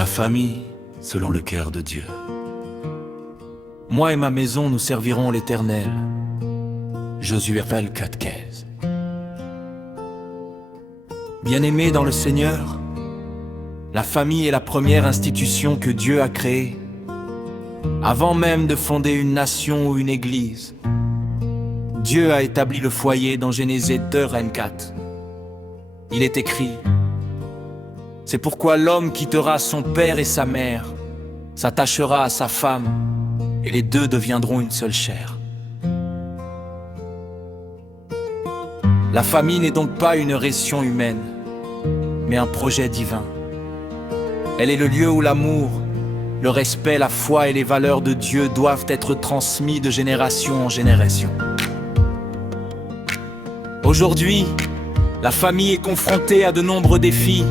La famille selon le cœur de Dieu. Moi et ma maison, nous servirons l'Éternel. Josué 4:15. Bien-aimés dans le Seigneur, la famille est la première institution que Dieu a créée, avant même de fonder une nation ou une église. Dieu a établi le foyer dans Genèse 2:4. Il est écrit: c'est pourquoi l'homme quittera son père et sa mère, s'attachera à sa femme, et les deux deviendront une seule chair. La famille n'est donc pas une ration humaine, mais un projet divin. Elle est le lieu où l'amour, le respect, la foi et les valeurs de Dieu doivent être transmis de génération en génération. Aujourd'hui, la famille est confrontée à de nombreux défis.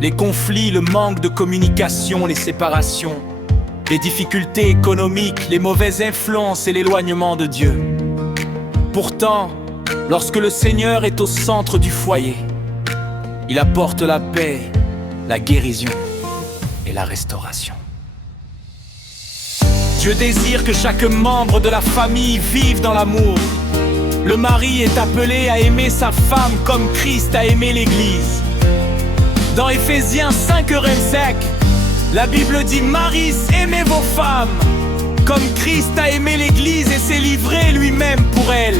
Les conflits, le manque de communication, les séparations, les difficultés économiques, les mauvaises influences et l'éloignement de Dieu. Pourtant, lorsque le Seigneur est au centre du foyer, il apporte la paix, la guérison et la restauration. Dieu désire que chaque membre de la famille vive dans l'amour. Le mari est appelé à aimer sa femme comme Christ a aimé l'Église. Dans Éphésiens 5:5, la Bible dit: maris, aimez vos femmes, comme Christ a aimé l'Église et s'est livré lui-même pour elle.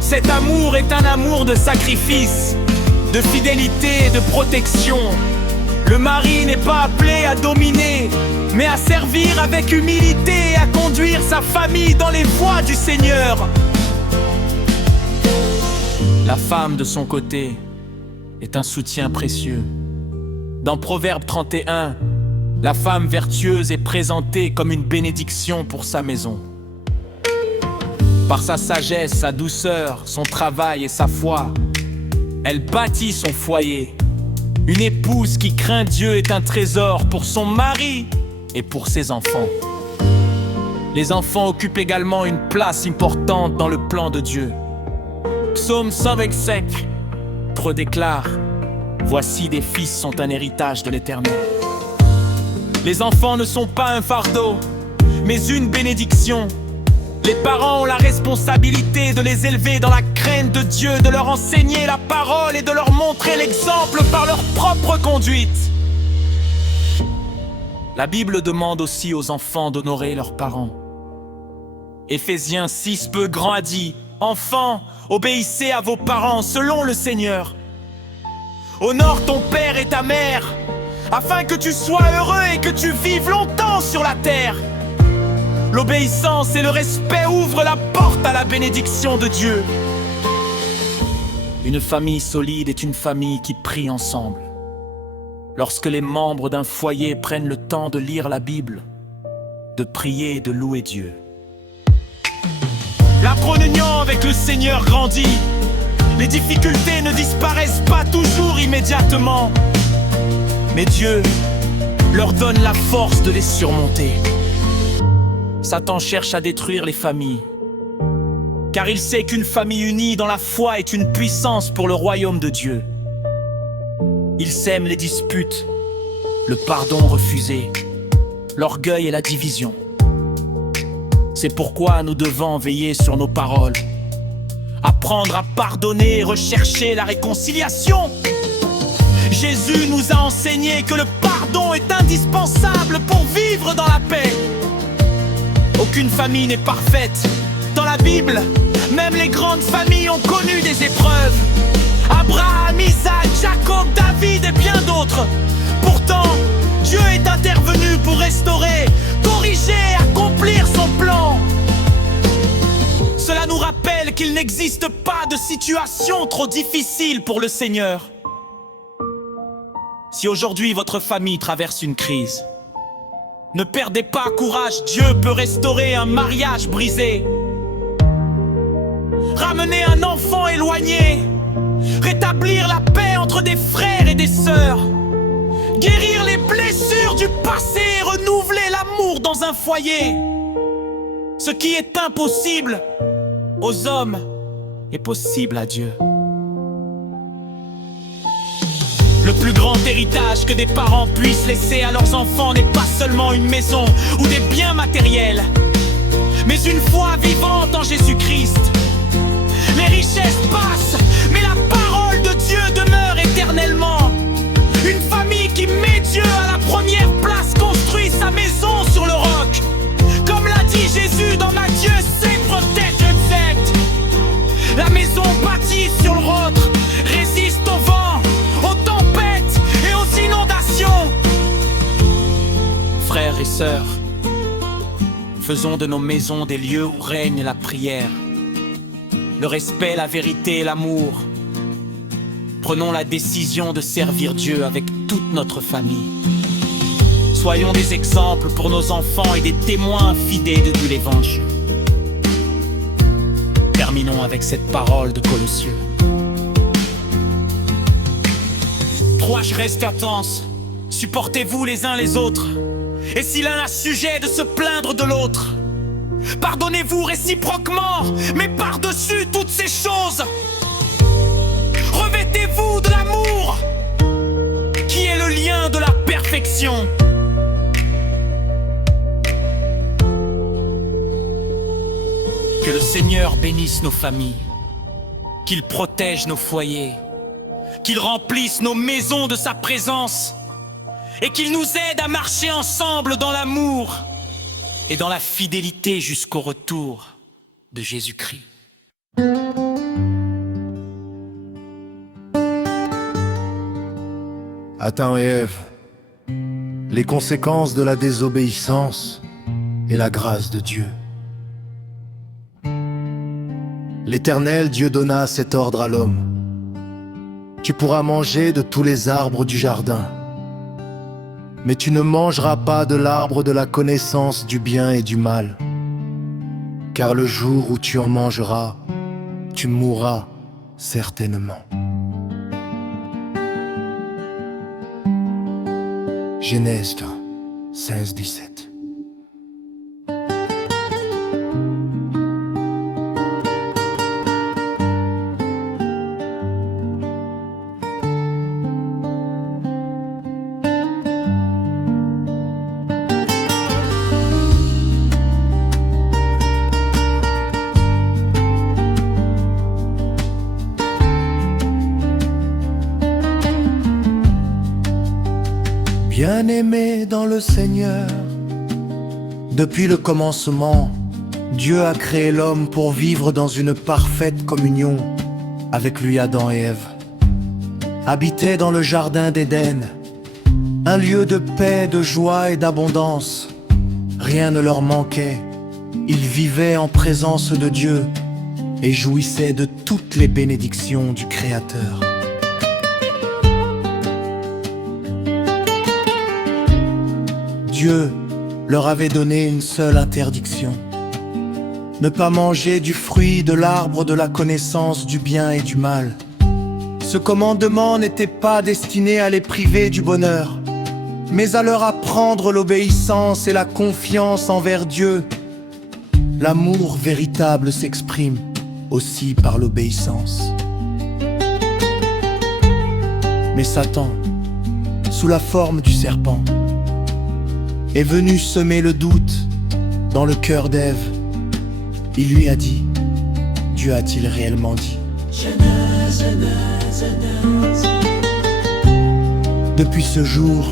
Cet amour est un amour de sacrifice, de fidélité et de protection. Le mari n'est pas appelé à dominer, mais à servir avec humilité et à conduire sa famille dans les voies du Seigneur. La femme, de son côté, est un soutien précieux. Dans Proverbe 31, la femme vertueuse est présentée comme une bénédiction pour sa maison. Par sa sagesse, sa douceur, son travail et sa foi, elle bâtit son foyer. Une épouse qui craint Dieu est un trésor pour son mari et pour ses enfants. Les enfants occupent également une place importante dans le plan de Dieu. Psaume 125 déclare: voici des fils sont un héritage de l'Éternel. Les enfants ne sont pas un fardeau, mais une bénédiction. Les parents ont la responsabilité de les élever dans la crainte de Dieu, de leur enseigner la parole et de leur montrer l'exemple par leur propre conduite. La Bible demande aussi aux enfants d'honorer leurs parents. Éphésiens 6 peu grand a dit: enfants, obéissez à vos parents selon le Seigneur. Honore ton père et ta mère, afin que tu sois heureux et que tu vives longtemps sur la terre. L'obéissance et le respect ouvrent la porte à la bénédiction de Dieu. Une famille solide est une famille qui prie ensemble. Lorsque les membres d'un foyer prennent le temps de lire la Bible, de prier et de louer Dieu. La communion avec le Seigneur grandit. Les difficultés ne disparaissent pas toujours immédiatement, mais Dieu leur donne la force de les surmonter. Satan cherche à détruire les familles, car il sait qu'une famille unie dans la foi est une puissance pour le royaume de Dieu. Il sème les disputes, le pardon refusé, l'orgueil et la division. C'est pourquoi nous devons veiller sur nos paroles, apprendre à pardonner et rechercher la réconciliation. Jésus nous a enseigné que le pardon est indispensable pour vivre dans la paix. Aucune famille n'est parfaite. Dans la Bible, même les grandes familles ont connu des épreuves. Abraham, Isaac, Jacob, David et bien d'autres. Pourtant, Dieu est intervenu pour restaurer, corriger et accomplir son plan. Cela nous rappelle qu'il n'existe pas de situation trop difficile pour le Seigneur. Si aujourd'hui votre famille traverse une crise, ne perdez pas courage, Dieu peut restaurer un mariage brisé, ramener un enfant éloigné, rétablir la paix entre des frères et des sœurs, guérir les blessures du passé et renouveler l'amour dans un foyer. Ce qui est impossible aux hommes est possible à Dieu. Le plus grand héritage que des parents puissent laisser à leurs enfants n'est pas seulement une maison ou des biens matériels, mais une foi vivante en Jésus-Christ. Les richesses passent, mais la parole de Dieu demeure éternellement. Une famille qui met Dieu à la première place construit sa maison sur le roc. Comme l'a dit Jésus dans Matthieu 7, protège le 7. La maison bâtie sur le roc résiste au vent, aux tempêtes et aux inondations. Frères et sœurs, faisons de nos maisons des lieux où règne la prière, le respect, la vérité et l'amour. Prenons la décision de servir Dieu avec toute notre famille. Soyons des exemples pour nos enfants et des témoins fidèles de l'Évangile. Terminons avec cette parole de Colossiens. 3. Je reste intense. Supportez-vous les uns les autres. Et si l'un a sujet de se plaindre de l'autre, pardonnez-vous réciproquement, mais par-dessus toutes ces choses, revêtez-vous de l'amour, qui est le lien de la perfection. Que le Seigneur bénisse nos familles, qu'il protège nos foyers, qu'il remplisse nos maisons de sa présence, et qu'il nous aide à marcher ensemble dans l'amour et dans la fidélité jusqu'au retour de Jésus-Christ. Adam et Ève, les conséquences de la désobéissance et la grâce de Dieu. L'Éternel Dieu donna cet ordre à l'homme: tu pourras manger de tous les arbres du jardin, mais tu ne mangeras pas de l'arbre de la connaissance du bien et du mal, car le jour où tu en mangeras, tu mourras certainement. Genèse 16-17. Bien-aimé dans le Seigneur, depuis le commencement, Dieu a créé l'homme pour vivre dans une parfaite communion avec lui. Adam et Ève habitaient dans le jardin d'Éden, un lieu de paix, de joie et d'abondance. Rien ne leur manquait. Ils vivaient en présence de Dieu et jouissaient de toutes les bénédictions du Créateur. Dieu leur avait donné une seule interdiction: ne pas manger du fruit de l'arbre de la connaissance du bien et du mal. Ce commandement n'était pas destiné à les priver du bonheur, mais à leur apprendre l'obéissance et la confiance envers Dieu. L'amour véritable s'exprime aussi par l'obéissance. Mais Satan, sous la forme du serpent, est venu semer le doute dans le cœur d'Ève. Il lui a dit: Dieu a-t-il réellement dit? Depuis ce jour,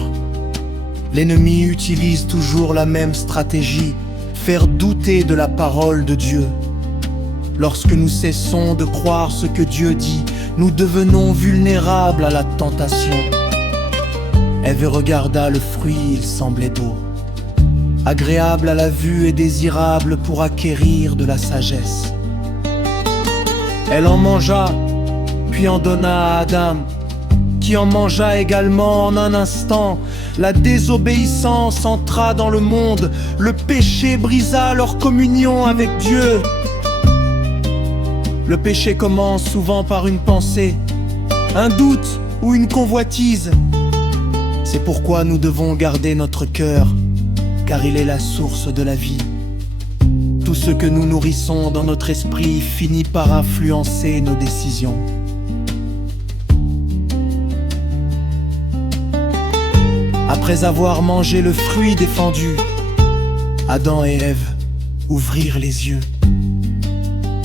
l'ennemi utilise toujours la même stratégie: faire douter de la parole de Dieu. Lorsque nous cessons de croire ce que Dieu dit, nous devenons vulnérables à la tentation. Ève regarda le fruit, il semblait beau, agréable à la vue et désirable pour acquérir de la sagesse. Elle en mangea, puis en donna à Adam, qui en mangea également. En un instant, la désobéissance entra dans le monde, le péché brisa leur communion avec Dieu. Le péché commence souvent par une pensée, un doute ou une convoitise. C'est pourquoi nous devons garder notre cœur, car il est la source de la vie. Tout ce que nous nourrissons dans notre esprit finit par influencer nos décisions. Après avoir mangé le fruit défendu, Adam et Ève ouvrirent les yeux.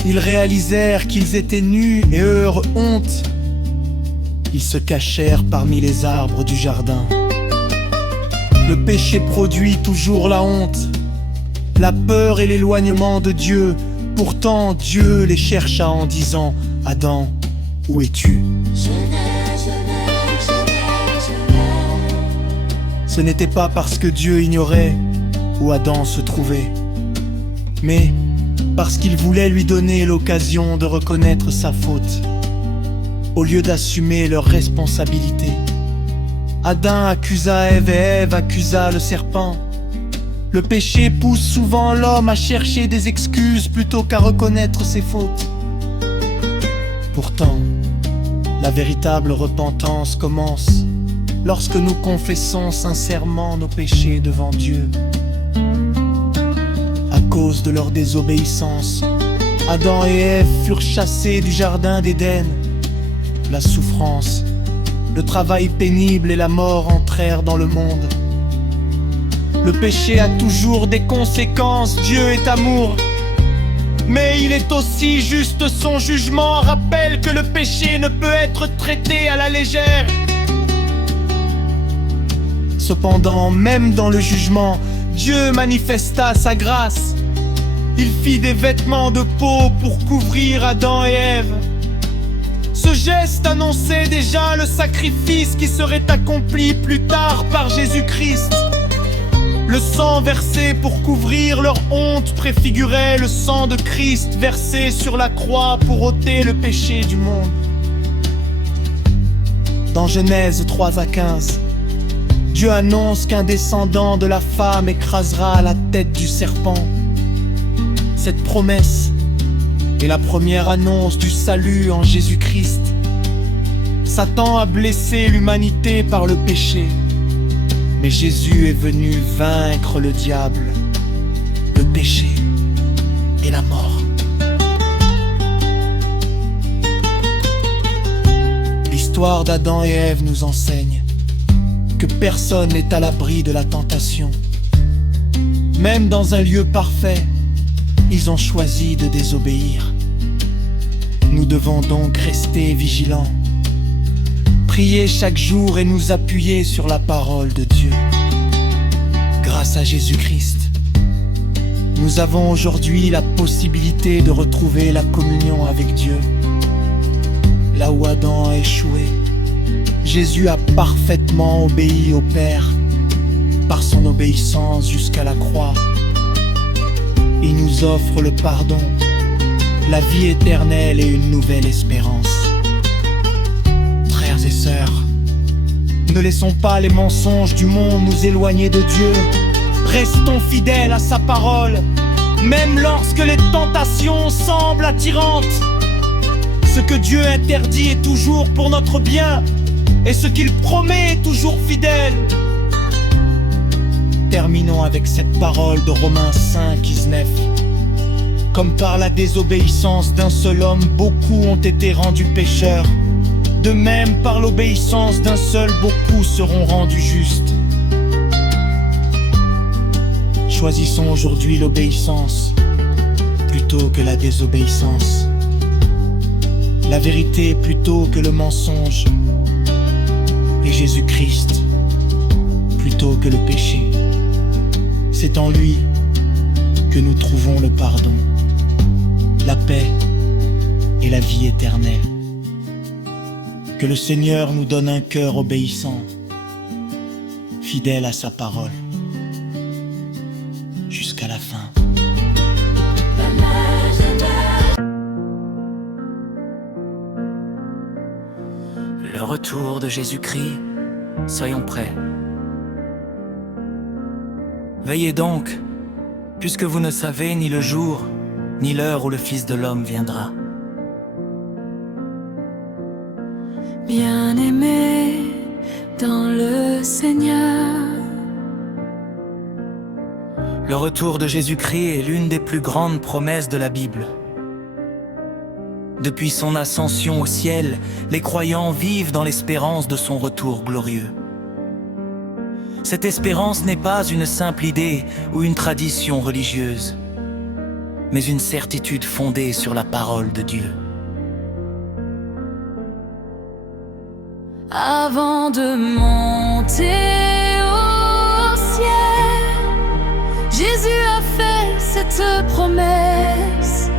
Ils réalisèrent qu'ils étaient nus et eurent honte. Ils se cachèrent parmi les arbres du jardin. Le péché produit toujours la honte, la peur et l'éloignement de Dieu. Pourtant Dieu les chercha en disant: Adam, où es-tu? Ce n'était pas parce que Dieu ignorait où Adam se trouvait, mais parce qu'il voulait lui donner l'occasion de reconnaître sa faute. Au lieu d'assumer leur responsabilité, Adam accusa Ève et Ève accusa le serpent. Le péché pousse souvent l'homme à chercher des excuses plutôt qu'à reconnaître ses fautes. Pourtant, la véritable repentance commence lorsque nous confessons sincèrement nos péchés devant Dieu. À cause de leur désobéissance, Adam et Ève furent chassés du jardin d'Éden. La souffrance, le travail pénible et la mort entrèrent dans le monde. Le péché a toujours des conséquences, Dieu est amour. Mais il est aussi juste, son jugement rappelle que le péché ne peut être traité à la légère. Cependant, même dans le jugement, Dieu manifesta sa grâce. Il fit des vêtements de peau pour couvrir Adam et Ève. Ce geste annonçait déjà le sacrifice qui serait accompli plus tard par Jésus-Christ. Le sang versé pour couvrir leur honte préfigurait le sang de Christ versé sur la croix pour ôter le péché du monde. Dans Genèse 3-15, Dieu annonce qu'un descendant de la femme écrasera la tête du serpent. Cette promesse est la première annonce du salut en Jésus-Christ. Satan a blessé l'humanité par le péché, mais Jésus est venu vaincre le diable, le péché et la mort. L'histoire d'Adam et Ève nous enseigne que personne n'est à l'abri de la tentation. Même dans un lieu parfait, ils ont choisi de désobéir. Nous devons donc rester vigilants, prier chaque jour et nous appuyer sur la parole de Dieu. Grâce à Jésus-Christ, nous avons aujourd'hui la possibilité de retrouver la communion avec Dieu. Là où Adam a échoué, Jésus a parfaitement obéi au Père par son obéissance jusqu'à la croix. Il nous offre le pardon, la vie éternelle et une nouvelle espérance. Frères et sœurs, ne laissons pas les mensonges du monde nous éloigner de Dieu. Restons fidèles à sa parole, même lorsque les tentations semblent attirantes. Ce que Dieu interdit est toujours pour notre bien, et ce qu'il promet est toujours fidèle. Terminons avec cette parole de Romains 5:19. Comme par la désobéissance d'un seul homme, beaucoup ont été rendus pécheurs. De même, par l'obéissance d'un seul, beaucoup seront rendus justes. Choisissons aujourd'hui l'obéissance plutôt que la désobéissance, la vérité plutôt que le mensonge, et Jésus-Christ plutôt que le péché. C'est en lui que nous trouvons le pardon, la paix et la vie éternelle. Que le Seigneur nous donne un cœur obéissant, fidèle à sa parole, jusqu'à la fin. Le retour de Jésus-Christ, soyons prêts. Veillez donc, puisque vous ne savez ni le jour, ni l'heure où le Fils de l'homme viendra. Bien-aimé dans le Seigneur, Le retour de Jésus-Christ est l'une des plus grandes promesses de la Bible. Depuis son ascension au ciel, les croyants vivent dans l'espérance de son retour glorieux. Cette espérance n'est pas une simple idée ou une tradition religieuse, mais une certitude fondée sur la parole de Dieu. Avant de monter au ciel, Jésus a fait cette promesse.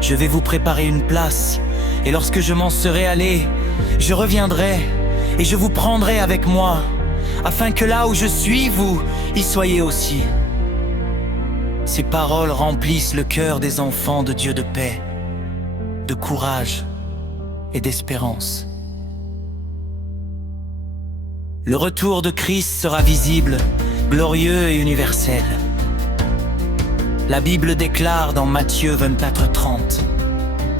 Je vais vous préparer une place, et lorsque je m'en serai allé, je reviendrai et je vous prendrai avec moi, afin que là où je suis, vous y soyez aussi. Ces paroles remplissent le cœur des enfants de Dieu de paix, de courage et d'espérance. Le retour de Christ sera visible, glorieux et universel. La Bible déclare dans Matthieu 24:30 :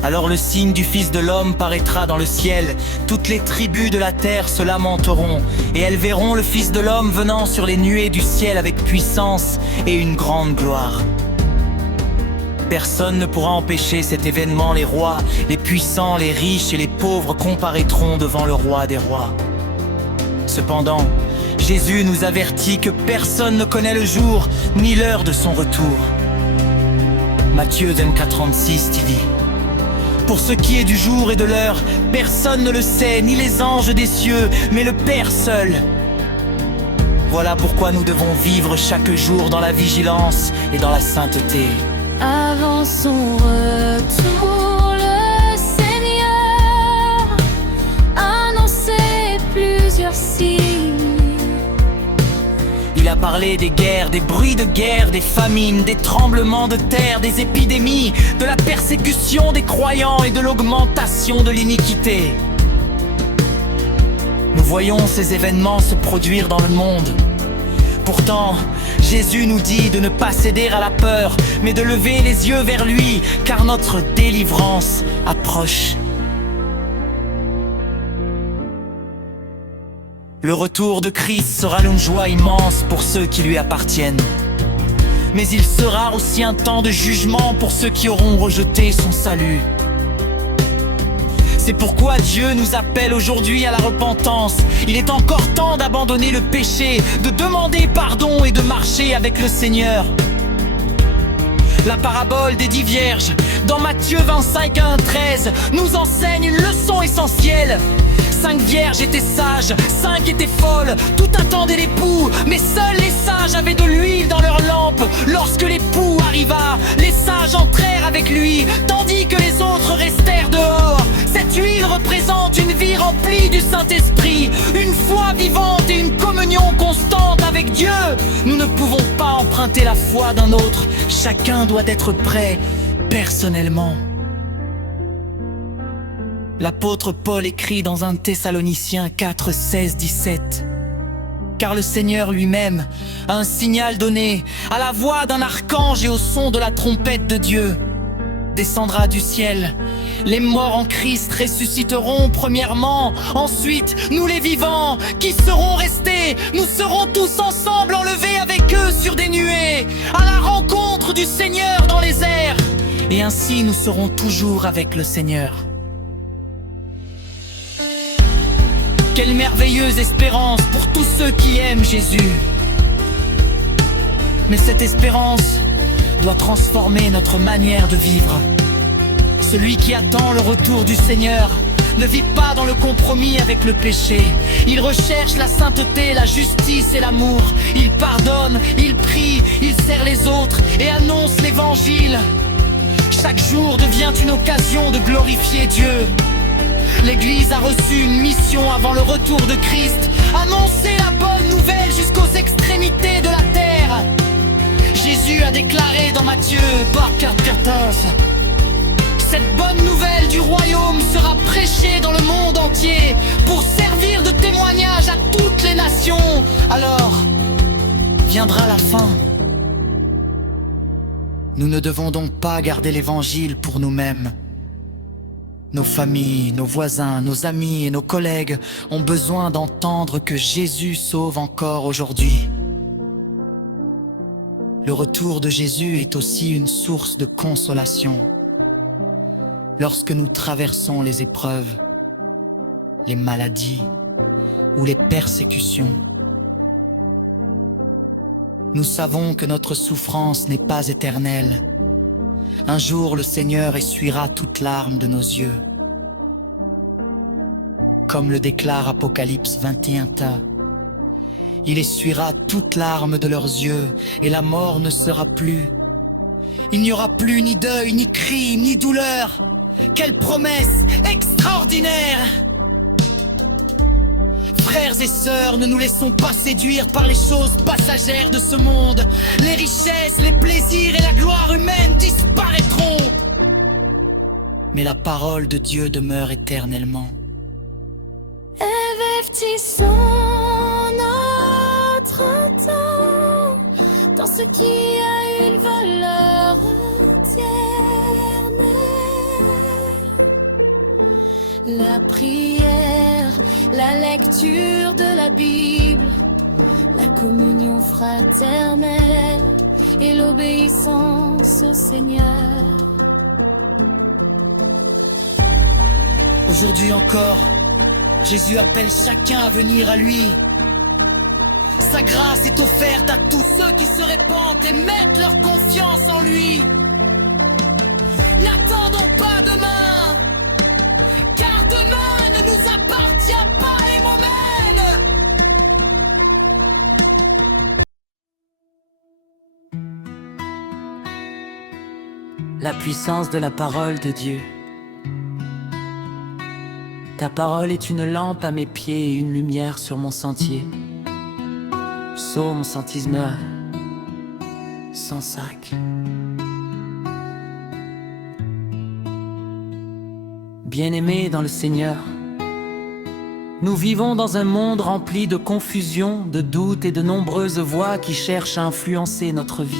alors le signe du Fils de l'homme paraîtra dans le ciel, toutes les tribus de la terre se lamenteront, et elles verront le Fils de l'homme venant sur les nuées du ciel avec puissance et une grande gloire. Personne ne pourra empêcher cet événement. Les rois, les puissants, les riches et les pauvres comparaîtront devant le roi des rois. Cependant, Jésus nous avertit que personne ne connaît le jour ni l'heure de son retour. Matthieu 24:36 dit : pour ce qui est du jour et de l'heure, personne ne le sait, ni les anges des cieux, mais le Père seul. Voilà pourquoi nous devons vivre chaque jour dans la vigilance et dans la sainteté. Avant son retour, le Seigneur annonçait plusieurs signes. Il a parlé des guerres, des bruits de guerre, des famines, des tremblements de terre, des épidémies, de la persécution des croyants et de l'augmentation de l'iniquité. Nous voyons ces événements se produire dans le monde. Pourtant, Jésus nous dit de ne pas céder à la peur, mais de lever les yeux vers lui, car notre délivrance approche. Le retour de Christ sera une joie immense pour ceux qui lui appartiennent. Mais il sera aussi un temps de jugement pour ceux qui auront rejeté son salut. C'est pourquoi Dieu nous appelle aujourd'hui à la repentance. Il est encore temps d'abandonner le péché, de demander pardon et de marcher avec le Seigneur. La parabole des 10 vierges, dans Matthieu 25:1-13, nous enseigne une leçon essentielle. 5 vierges étaient sages, 5 étaient folles, tout attendaient l'époux, mais seuls les sages avaient de l'huile dans leurs lampes. Lorsque l'époux arriva, les sages entrèrent avec lui, tandis que les autres restèrent dehors. Cette huile représente une vie remplie du Saint-Esprit, une foi vivante et une communion constante avec Dieu. Nous ne pouvons pas emprunter la foi d'un autre, chacun doit être prêt personnellement. L'apôtre Paul écrit dans 1 Thessaloniciens 4:16-17 : car le Seigneur lui-même a un signal donné, à la voix d'un archange et au son de la trompette de Dieu, descendra du ciel. Les morts en Christ ressusciteront premièrement, ensuite nous les vivants qui serons restés, nous serons tous ensemble enlevés avec eux sur des nuées, à la rencontre du Seigneur dans les airs, et ainsi nous serons toujours avec le Seigneur. Quelle merveilleuse espérance pour tous ceux qui aiment Jésus. Mais cette espérance doit transformer notre manière de vivre. Celui qui attend le retour du Seigneur ne vit pas dans le compromis avec le péché. Il recherche la sainteté, la justice et l'amour. Il pardonne, il prie, il sert les autres et annonce l'évangile. Chaque jour devient une occasion de glorifier Dieu. L'Église a reçu une mission avant le retour de Christ: annoncer la bonne nouvelle jusqu'aux extrémités de la terre. Jésus a déclaré dans Matthieu 4:14 : cette bonne nouvelle du royaume sera prêchée dans le monde entier pour servir de témoignage à toutes les nations. Alors viendra la fin. Nous ne devons donc pas garder l'évangile pour nous-mêmes. Nos familles, nos voisins, nos amis et nos collègues ont besoin d'entendre que Jésus sauve encore aujourd'hui. Le retour de Jésus est aussi une source de consolation. Lorsque nous traversons les épreuves, les maladies ou les persécutions, Nous savons que notre souffrance n'est pas éternelle. Un jour le Seigneur essuiera toute larme de nos yeux. Comme le déclare Apocalypse 21:1. Il essuiera toute larme de leurs yeux, et la mort ne sera plus. Il n'y aura plus ni deuil, ni cri, ni douleur. Quelle promesse extraordinaire! Frères et sœurs, ne nous laissons pas séduire par les choses passagères de ce monde. Les richesses, les plaisirs et la gloire humaine disparaîtront. Mais la parole de Dieu demeure éternellement. Investissons notre temps dans ce qui a une valeur éternelle. La prière, la lecture de la Bible, la communion fraternelle et l'obéissance au Seigneur. Aujourd'hui encore, Jésus appelle chacun à venir à lui. Sa grâce est offerte à tous ceux qui se répandent et mettent leur confiance en lui. N'attendons pas demain, car demain ne nous appartient pas les moments. La puissance de la parole de Dieu. Ta parole est une lampe à mes pieds et une lumière sur mon sentier. Psaume 119, 105. Bien-aimés dans le Seigneur, nous vivons dans un monde rempli de confusion, de doutes et de nombreuses voix qui cherchent à influencer notre vie.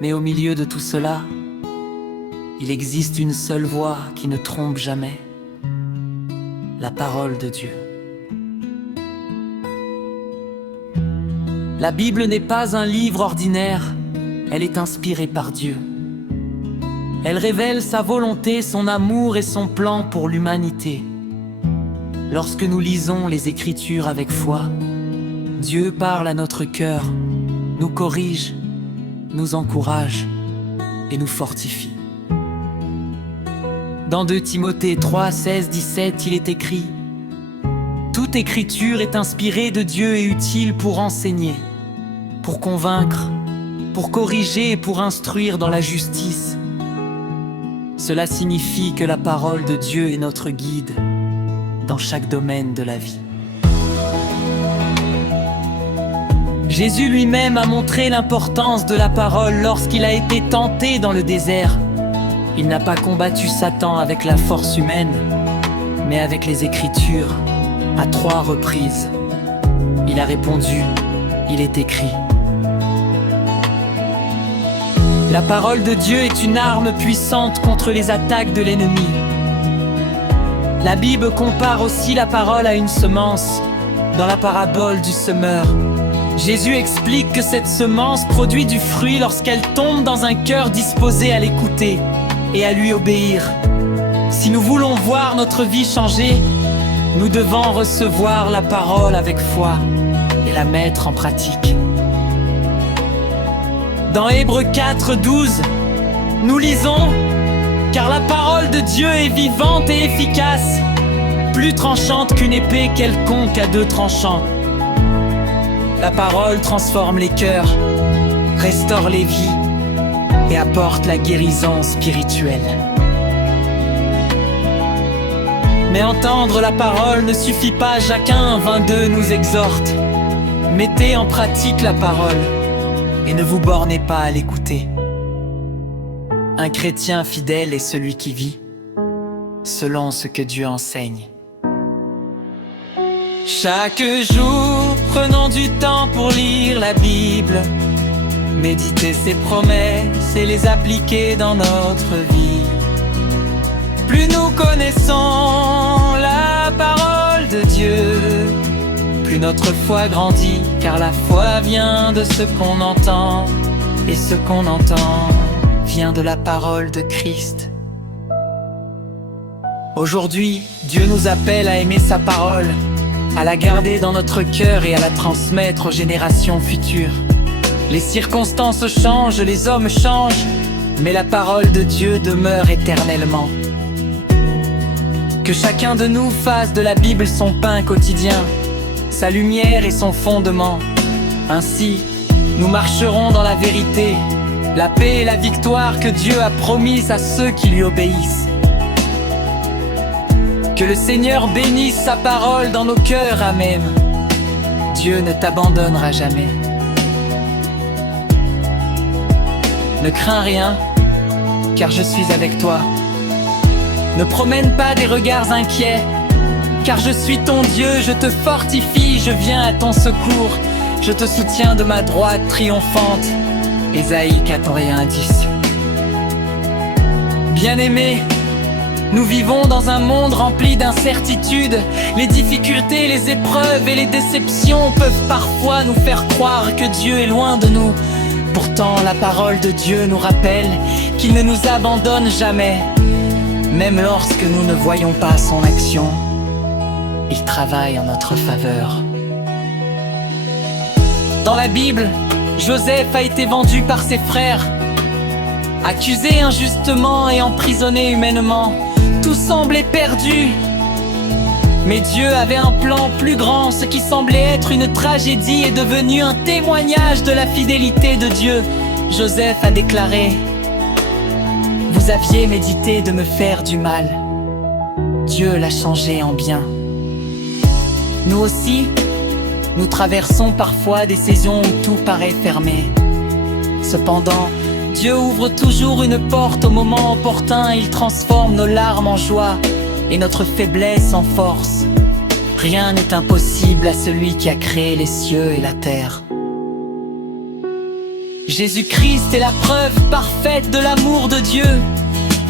Mais au milieu de tout cela, il existe une seule voix qui ne trompe jamais. La parole de Dieu. La Bible n'est pas un livre ordinaire, elle est inspirée par Dieu. Elle révèle sa volonté, son amour et son plan pour l'humanité. Lorsque nous lisons les Écritures avec foi, Dieu parle à notre cœur, nous corrige, nous encourage et nous fortifie. Dans 2 Timothée 3, 16, 17, il est écrit « Toute écriture est inspirée de Dieu et utile pour enseigner, pour convaincre, pour corriger et pour instruire dans la justice. » Cela signifie que la parole de Dieu est notre guide dans chaque domaine de la vie. Jésus lui-même a montré l'importance de la parole lorsqu'il a été tenté dans le désert. Il n'a pas combattu Satan avec la force humaine, mais avec les Écritures, à 3 reprises. Il a répondu, il est écrit. La parole de Dieu est une arme puissante contre les attaques de l'ennemi. La Bible compare aussi la parole à une semence, dans la parabole du semeur. Jésus explique que cette semence produit du fruit lorsqu'elle tombe dans un cœur disposé à l'écouter et à lui obéir. Si nous voulons voir notre vie changer, nous devons recevoir la parole avec foi et la mettre en pratique. Dans Hébreux 4, 12, nous lisons « Car la parole de Dieu est vivante et efficace, plus tranchante qu'une épée quelconque à 2 tranchants. La parole transforme les cœurs, restaure les vies et apporte la guérison spirituelle. » Mais entendre la parole ne suffit pas, Jacques 1, 22 nous exhorte. Mettez en pratique la parole et ne vous bornez pas à l'écouter. Un chrétien fidèle est celui qui vit selon ce que Dieu enseigne. Chaque jour, prenons du temps pour lire la Bible, méditer ses promesses et les appliquer dans notre vie. Plus nous connaissons la parole de Dieu, plus notre foi grandit, car la foi vient de ce qu'on entend, et ce qu'on entend vient de la parole de Christ. Aujourd'hui, Dieu nous appelle à aimer sa parole à la garder dans notre cœur et à la transmettre aux générations futures. Les circonstances changent, les hommes changent, mais la parole de Dieu demeure éternellement. Que chacun de nous fasse de la Bible son pain quotidien, sa lumière et son fondement. Ainsi, nous marcherons dans la vérité, la paix et la victoire que Dieu a promise à ceux qui lui obéissent. Que le Seigneur bénisse sa parole dans nos cœurs, Amen. Dieu ne t'abandonnera jamais. Ne crains rien, car je suis avec toi. Ne promène pas des regards inquiets, car je suis ton Dieu, je te fortifie, je viens à ton secours. Je te soutiens de ma droite triomphante. Ésaïe 41:10. Bien-aimés, nous vivons dans un monde rempli d'incertitudes. Les difficultés, les épreuves et les déceptions peuvent parfois nous faire croire que Dieu est loin de nous. Pourtant, la parole de Dieu nous rappelle qu'il ne nous abandonne jamais. Même lorsque nous ne voyons pas son action, il travaille en notre faveur. Dans la Bible, Joseph a été vendu par ses frères, accusé injustement et emprisonné humainement. Tout semblait perdu, mais Dieu avait un plan plus grand. Ce qui semblait être une tragédie est devenu un témoignage de la fidélité de Dieu. Joseph a déclaré: vous aviez médité de me faire du mal, Dieu l'a changé en bien. Nous aussi, nous traversons parfois des saisons où tout paraît fermé. Cependant, Dieu ouvre toujours une porte au moment opportun. Il transforme nos larmes en joie et notre faiblesse en force. Rien n'est impossible à celui qui a créé les cieux et la terre. Jésus-Christ est la preuve parfaite de l'amour de Dieu.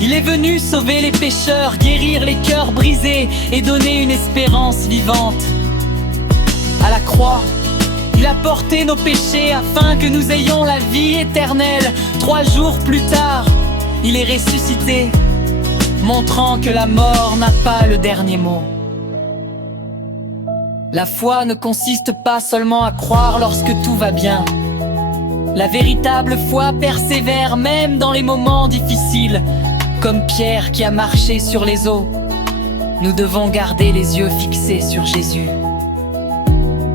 Il est venu sauver les pécheurs, guérir les cœurs brisés et donner une espérance vivante. À la croix, il a porté nos péchés afin que nous ayons la vie éternelle. 3 jours plus tard, il est ressuscité, montrant que la mort n'a pas le dernier mot. La foi ne consiste pas seulement à croire lorsque tout va bien. La véritable foi persévère même dans les moments difficiles, comme Pierre qui a marché sur les eaux. Nous devons garder les yeux fixés sur Jésus.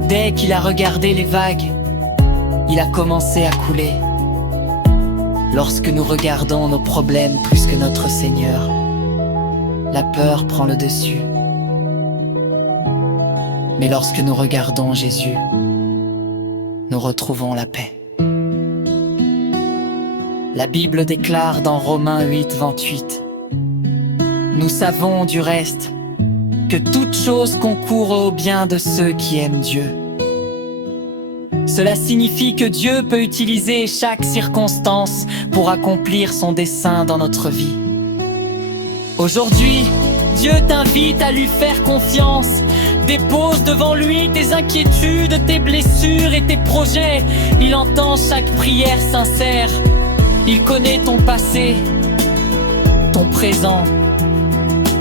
Dès qu'il a regardé les vagues, il a commencé à couler. Lorsque nous regardons nos problèmes plus que notre Seigneur, la peur prend le dessus. Mais lorsque nous regardons Jésus, nous retrouvons la paix. La Bible déclare dans Romains 8:28: nous savons du reste que toute chose concourt au bien de ceux qui aiment Dieu. Cela signifie que Dieu peut utiliser chaque circonstance pour accomplir son dessein dans notre vie. Aujourd'hui, Dieu t'invite à lui faire confiance. Dépose devant lui tes inquiétudes, tes blessures et tes projets. Il entend chaque prière sincère. Il connaît ton passé, ton présent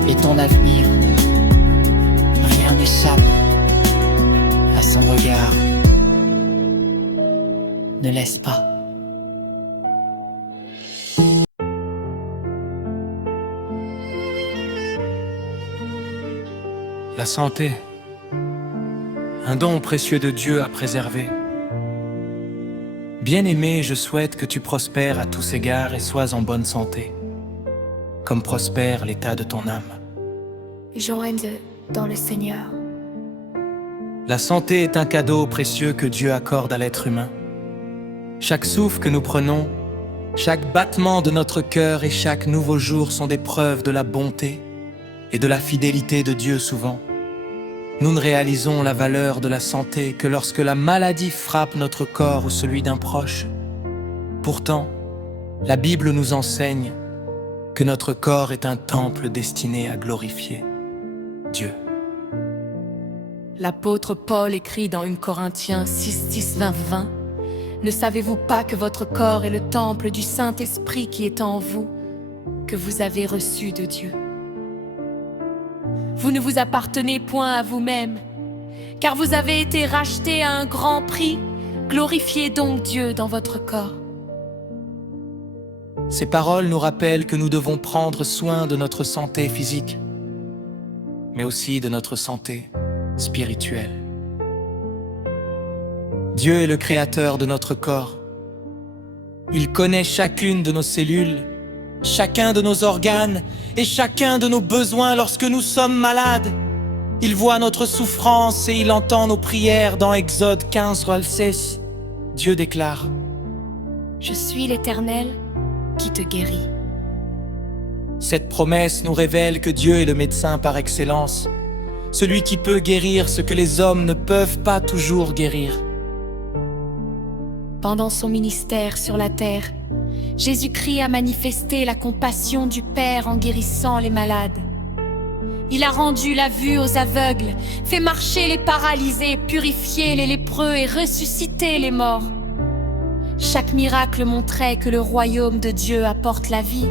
et ton avenir. Rien n'échappe à son regard. Ne laisse pas. La santé, un don précieux de Dieu à préserver. Bien-aimé, je souhaite que tu prospères à tous égards et sois en bonne santé, comme prospère l'état de ton âme. Joigne dans le Seigneur. La santé est un cadeau précieux que Dieu accorde à l'être humain. Chaque souffle que nous prenons, chaque battement de notre cœur et chaque nouveau jour sont des preuves de la bonté et de la fidélité de Dieu souvent. Nous ne réalisons la valeur de la santé que lorsque la maladie frappe notre corps ou celui d'un proche. Pourtant, la Bible nous enseigne que notre corps est un temple destiné à glorifier Dieu. L'apôtre Paul écrit dans 1 Corinthiens 6:10-20: ne savez-vous pas que votre corps est le temple du Saint-Esprit qui est en vous, que vous avez reçu de Dieu? Vous ne vous appartenez point à vous-même, car vous avez été rachetés à un grand prix. Glorifiez donc Dieu dans votre corps. Ces paroles nous rappellent que nous devons prendre soin de notre santé physique, mais aussi de notre santé spirituelle. Dieu est le créateur de notre corps. Il connaît chacune de nos cellules, chacun de nos organes et chacun de nos besoins lorsque nous sommes malades. Il voit notre souffrance et il entend nos prières dans Exode 15, verset 16. Dieu déclare: Je suis l'Éternel qui te guérit. Cette promesse nous révèle que Dieu est le médecin par excellence, celui qui peut guérir ce que les hommes ne peuvent pas toujours guérir. Pendant son ministère sur la terre, Jésus-Christ a manifesté la compassion du Père en guérissant les malades. Il a rendu la vue aux aveugles, fait marcher les paralysés, purifié les lépreux et ressuscité les morts. Chaque miracle montrait que le royaume de Dieu apporte la vie,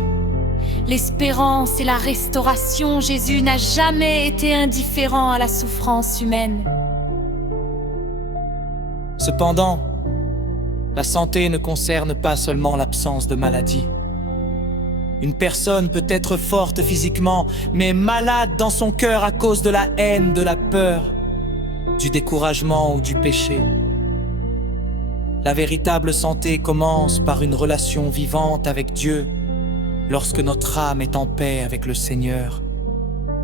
l'espérance et la restauration. Jésus n'a jamais été indifférent à la souffrance humaine. Cependant, la santé ne concerne pas seulement l'absence de maladie. Une personne peut être forte physiquement, mais malade dans son cœur à cause de la haine, de la peur, du découragement ou du péché. La véritable santé commence par une relation vivante avec Dieu. Lorsque notre âme est en paix avec le Seigneur,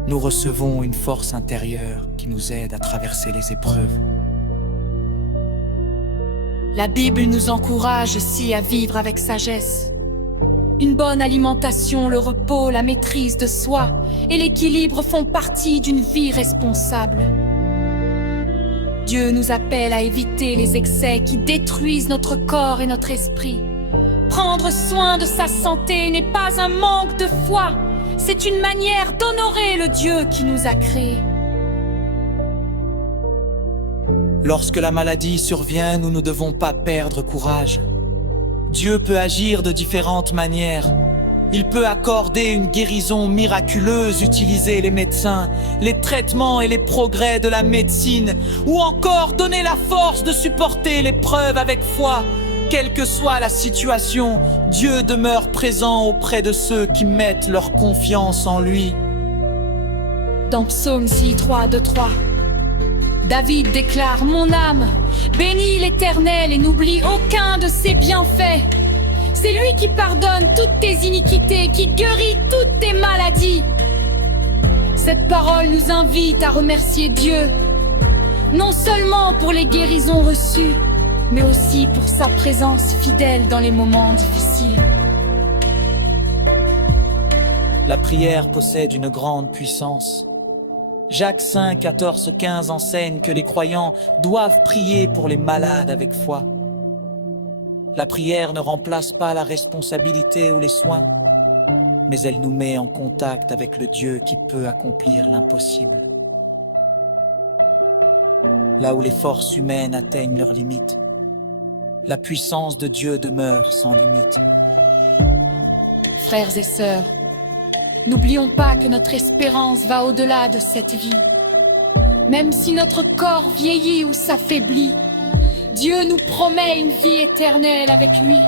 nous recevons une force intérieure qui nous aide à traverser les épreuves. La Bible nous encourage aussi à vivre avec sagesse. Une bonne alimentation, le repos, la maîtrise de soi et l'équilibre font partie d'une vie responsable. Dieu nous appelle à éviter les excès qui détruisent notre corps et notre esprit. Prendre soin de sa santé n'est pas un manque de foi, c'est une manière d'honorer le Dieu qui nous a créés. Lorsque la maladie survient, nous ne devons pas perdre courage. Dieu peut agir de différentes manières. Il peut accorder une guérison miraculeuse, utiliser les médecins, les traitements et les progrès de la médecine, ou encore donner la force de supporter l'épreuve avec foi. Quelle que soit la situation, Dieu demeure présent auprès de ceux qui mettent leur confiance en lui. Dans Psaume 6, 3, 2, 3, David déclare: Mon âme, bénis l'Éternel et n'oublie aucun de ses bienfaits. C'est lui qui pardonne toutes tes iniquités, qui guérit toutes tes maladies. Cette parole nous invite à remercier Dieu, non seulement pour les guérisons reçues, mais aussi pour sa présence fidèle dans les moments difficiles. La prière possède une grande puissance. Jacques 5, 14, 15 enseigne que les croyants doivent prier pour les malades avec foi. La prière ne remplace pas la responsabilité ou les soins, mais elle nous met en contact avec le Dieu qui peut accomplir l'impossible. Là où les forces humaines atteignent leurs limites, la puissance de Dieu demeure sans limite. Frères et sœurs, n'oublions pas que notre espérance va au-delà de cette vie. Même si notre corps vieillit ou s'affaiblit, Dieu nous promet une vie éternelle avec lui.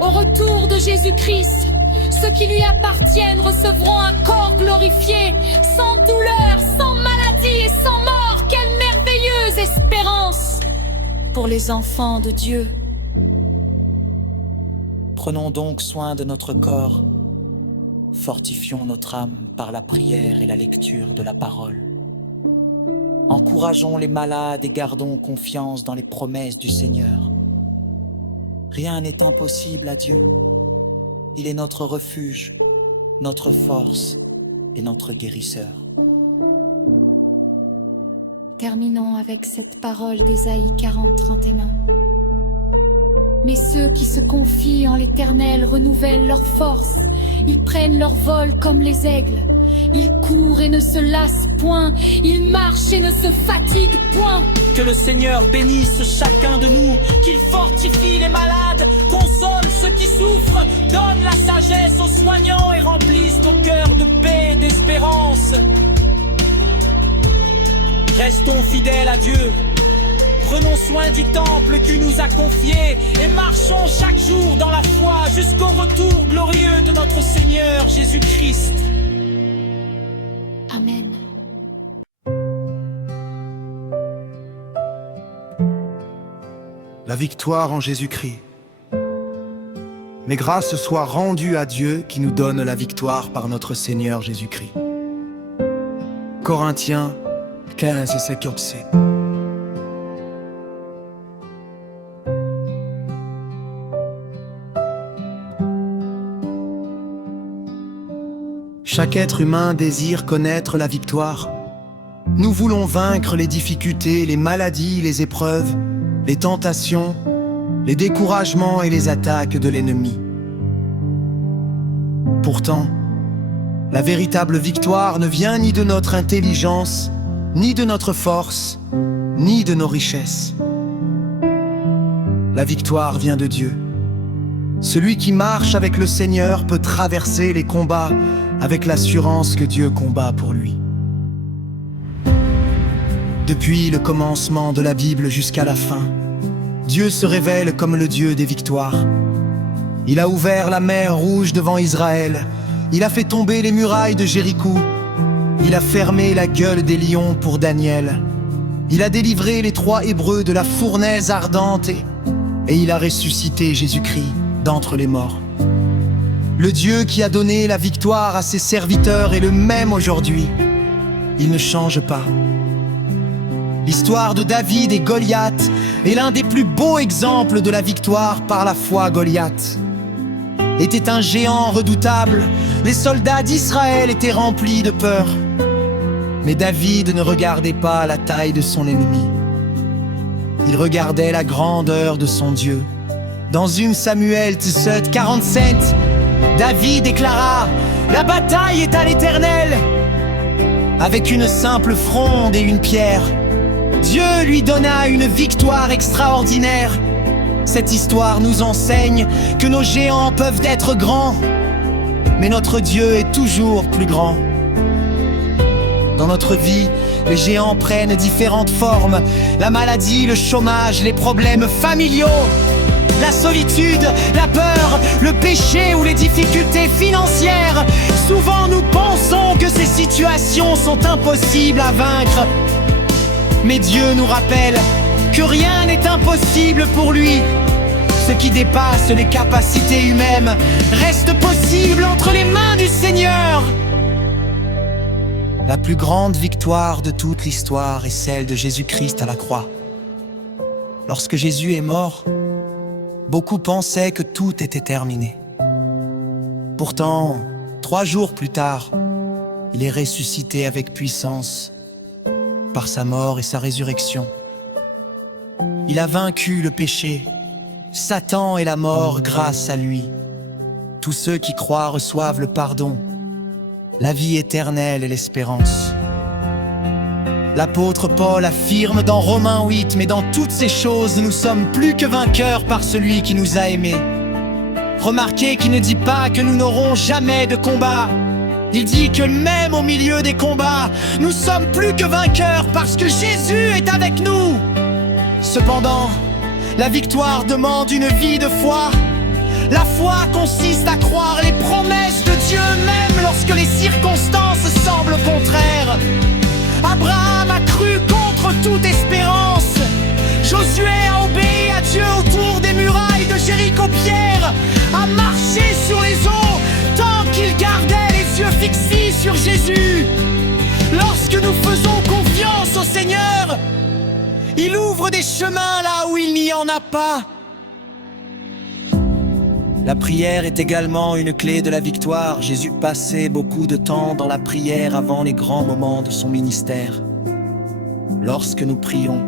Au retour de Jésus-Christ, ceux qui lui appartiennent recevront un corps glorifié, sans douleur, sans maladie et sans mort. Quelle merveilleuse espérance pour les enfants de Dieu. Prenons donc soin de notre corps. Fortifions notre âme par la prière et la lecture de la parole. Encourageons les malades et gardons confiance dans les promesses du Seigneur. Rien n'est impossible à Dieu. Il est notre refuge, notre force et notre guérisseur. Terminons avec cette parole d'Ésaïe 40, 31. Mais ceux qui se confient en l'Éternel renouvellent leur force. Ils prennent leur vol comme les aigles. Ils courent et ne se lassent point. Ils marchent et ne se fatiguent point. Que le Seigneur bénisse chacun de nous, qu'il fortifie les malades, console ceux qui souffrent, donne la sagesse aux soignants et remplisse nos cœurs de paix et d'espérance. restons fidèles à Dieu. Prenons soin du temple qu'il nous a confié et marchons chaque jour dans la foi jusqu'au retour glorieux de notre Seigneur Jésus-Christ. Amen. La victoire en Jésus-Christ. Mais grâce soit rendue à Dieu qui nous donne la victoire par notre Seigneur Jésus-Christ. Corinthiens 15:57. Chaque être humain désire connaître la victoire. Nous voulons vaincre les difficultés, les maladies, les épreuves, les tentations, les découragements et les attaques de l'ennemi. Pourtant, la véritable victoire ne vient ni de notre intelligence, ni de notre force, ni de nos richesses. La victoire vient de Dieu. Celui qui marche avec le Seigneur peut traverser les combats avec l'assurance que Dieu combat pour lui. Depuis le commencement de la Bible jusqu'à la fin, Dieu se révèle comme le Dieu des victoires. Il a ouvert la mer Rouge devant Israël. Il a fait tomber les murailles de Jéricho. Il a fermé la gueule des lions pour Daniel. Il a délivré les 3 Hébreux de la fournaise ardente et il a ressuscité Jésus-Christ d'entre les morts. Le Dieu qui a donné la victoire à ses serviteurs est le même aujourd'hui. Il ne change pas. L'histoire de David et Goliath est l'un des plus beaux exemples de la victoire par la foi. Goliath était un géant redoutable. Les soldats d'Israël étaient remplis de peur. Mais David ne regardait pas la taille de son ennemi. Il regardait la grandeur de son Dieu. Dans 1 Samuel 47, David déclara « La bataille est à l'Éternel !» Avec une simple fronde et une pierre, Dieu lui donna une victoire extraordinaire. Cette histoire nous enseigne que nos géants peuvent être grands, mais notre Dieu est toujours plus grand. Dans notre vie, les géants prennent différentes formes. La maladie, le chômage, les problèmes familiaux, la solitude, la peur, le péché ou les difficultés financières. Souvent nous pensons que ces situations sont impossibles à vaincre. Mais Dieu nous rappelle que rien n'est impossible pour lui. Ce qui dépasse les capacités humaines reste possible entre les mains du Seigneur. La plus grande victoire de toute l'histoire est celle de Jésus-Christ à la croix. Lorsque Jésus est mort, beaucoup pensaient que tout était terminé. Pourtant, 3 jours plus tard, il est ressuscité avec puissance par sa mort et sa résurrection. Il a vaincu le péché, Satan et la mort grâce à lui. Tous ceux qui croient reçoivent le pardon, la vie éternelle et l'espérance. L'apôtre Paul affirme dans Romains 8, « Mais dans toutes ces choses, nous sommes plus que vainqueurs par celui qui nous a aimés. » Remarquez qu'il ne dit pas que nous n'aurons jamais de combat. Il dit que même au milieu des combats, nous sommes plus que vainqueurs parce que Jésus est avec nous. Cependant, la victoire demande une vie de foi. La foi consiste à croire les promesses de Dieu même lorsque les circonstances semblent contraires. Abraham a cru contre toute espérance. Josué a obéi à Dieu autour des murailles de Jéricho. Pierre a marché sur les eaux tant qu'il gardait les yeux fixés sur Jésus. Lorsque nous faisons confiance au Seigneur, il ouvre des chemins là où il n'y en a pas. La prière est également une clé de la victoire. Jésus passait beaucoup de temps dans la prière avant les grands moments de son ministère. Lorsque nous prions,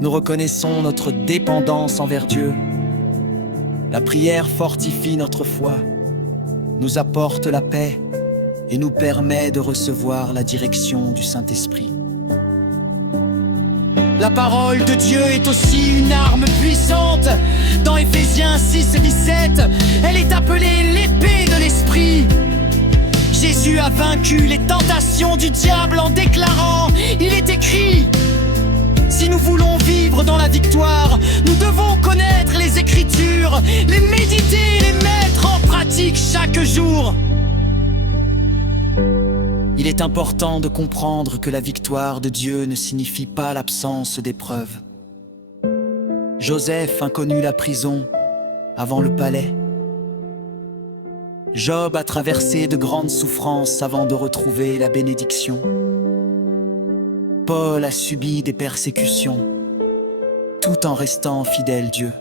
nous reconnaissons notre dépendance envers Dieu. La prière fortifie notre foi, nous apporte la paix et nous permet de recevoir la direction du Saint-Esprit. La parole de Dieu est aussi une arme puissante. Dans Éphésiens 6:17, elle est appelée l'épée de l'Esprit. Jésus a vaincu les tentations du diable en déclarant « Il est écrit, cœur, les méditer, les mettre en pratique chaque jour. Il est important de comprendre que la victoire de Dieu ne signifie pas l'absence d'épreuves. Joseph a connu la prison avant le palais. Job a traversé de grandes souffrances avant de retrouver la bénédiction. Paul a subi des persécutions, tout en restant fidèle Dieu.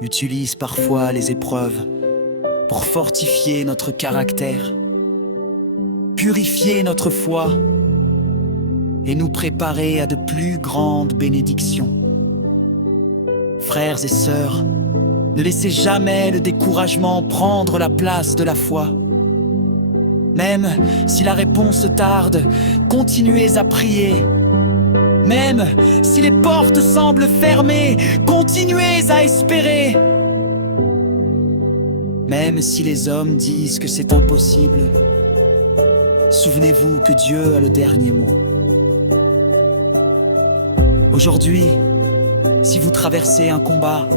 Utilise parfois les épreuves pour fortifier notre caractère, purifier notre foi et nous préparer à de plus grandes bénédictions. Frères et sœurs, ne laissez jamais le découragement prendre la place de la foi. Même si la réponse tarde, continuez à prier. Même si les portes semblent fermées, continuez à espérer. Même si les hommes disent que c'est impossible, souvenez-vous que Dieu a le dernier mot. Aujourd'hui, si vous traversez un combat,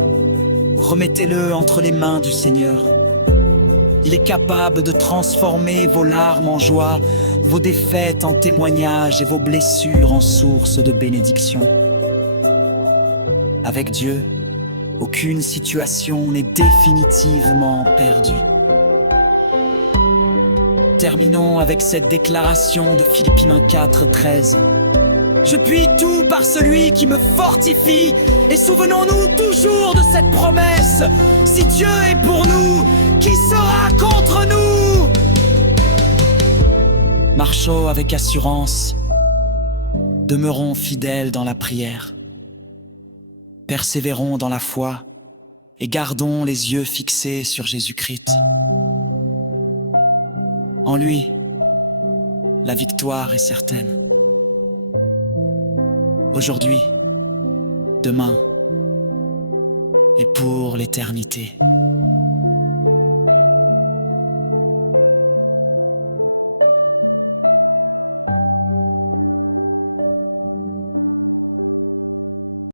remettez-le entre les mains du Seigneur. Il est capable de transformer vos larmes en joie, vos défaites en témoignages et vos blessures en source de bénédiction. Avec Dieu, aucune situation n'est définitivement perdue. Terminons avec cette déclaration de Philippiens 4:13. Je puis tout par celui qui me fortifie, et souvenons-nous toujours de cette promesse. Si Dieu est pour nous, qui sera contre nous? Marchons avec assurance, demeurons fidèles dans la prière, persévérons dans la foi et gardons les yeux fixés sur Jésus-Christ. En lui, la victoire est certaine. Aujourd'hui, demain et pour l'éternité.